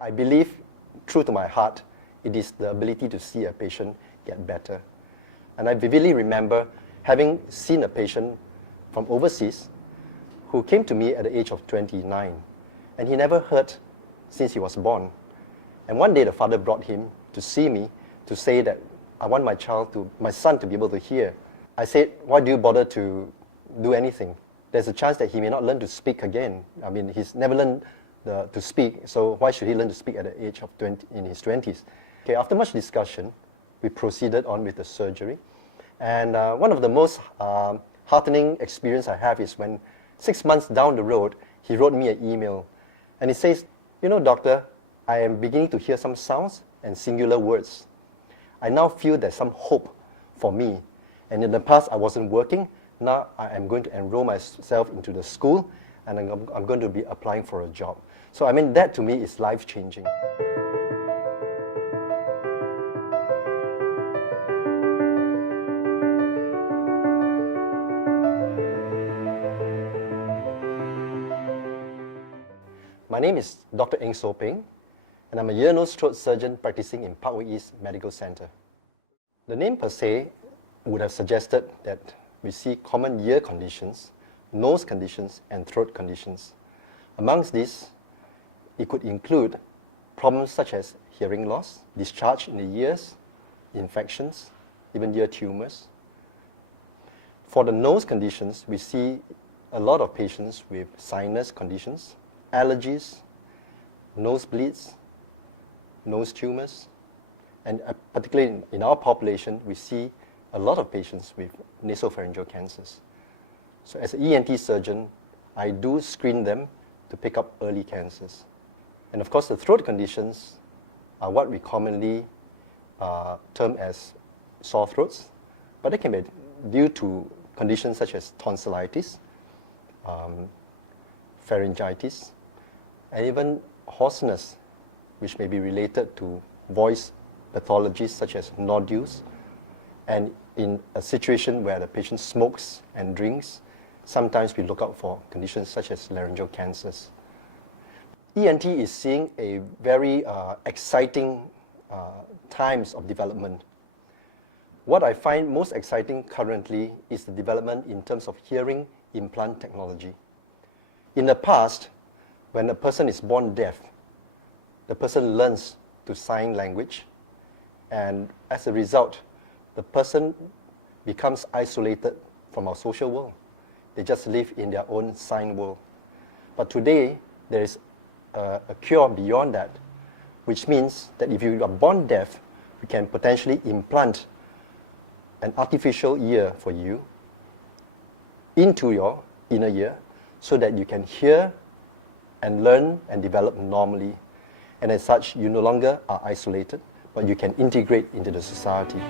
I believe, true to my heart, it is the ability to see a patient get better. And I vividly remember having seen a patient from overseas who came to me at the age of 29, and he never heard since he was born. And one day the father brought him to see me to say that I want my son to be able to hear. I said, why do you bother to do anything? There's a chance that he may not learn to speak again. I mean, he's never learned to speak, so why should he learn to speak at the age of 20, in his 20s? Okay, after much discussion, we proceeded on with the surgery. And one of the most heartening experience I have is when 6 months down the road, he wrote me an email. And he says, you know, doctor, I am beginning to hear some sounds and singular words. I now feel there's some hope for me. And in the past, I wasn't working. Now I am going to enroll myself into the school, and I'm going to be applying for a job. So I mean, that to me is life-changing. My name is Dr. Eng Soh Ping, and I'm a ear, nose, throat surgeon practicing in Parkway East Medical Center. The name per se would have suggested that we see common ear conditions, nose conditions, and throat conditions. Amongst these, it could include problems such as hearing loss, discharge in the ears, infections, even ear tumors. For the nose conditions, we see a lot of patients with sinus conditions, allergies, nosebleeds, nose tumors, and particularly in our population, we see a lot of patients with nasopharyngeal cancers. So as an ENT surgeon, I do screen them to pick up early cancers. And of course, the throat conditions are what we commonly term as sore throats, but they can be due to conditions such as tonsillitis, pharyngitis, and even hoarseness, which may be related to voice pathologies such as nodules. And in a situation where the patient smokes and drinks, sometimes we look out for conditions such as laryngeal cancers. ENT is seeing a very exciting times of development. What I find most exciting currently is the development in terms of hearing implant technology. In the past, when a person is born deaf, the person learns to sign language, and as a result, the person becomes isolated from our social world. They just live in their own sign world. But today, there is a cure beyond that, which means that if you are born deaf, we can potentially implant an artificial ear for you into your inner ear so that you can hear and learn and develop normally. And as such, you no longer are isolated, but you can integrate into the society.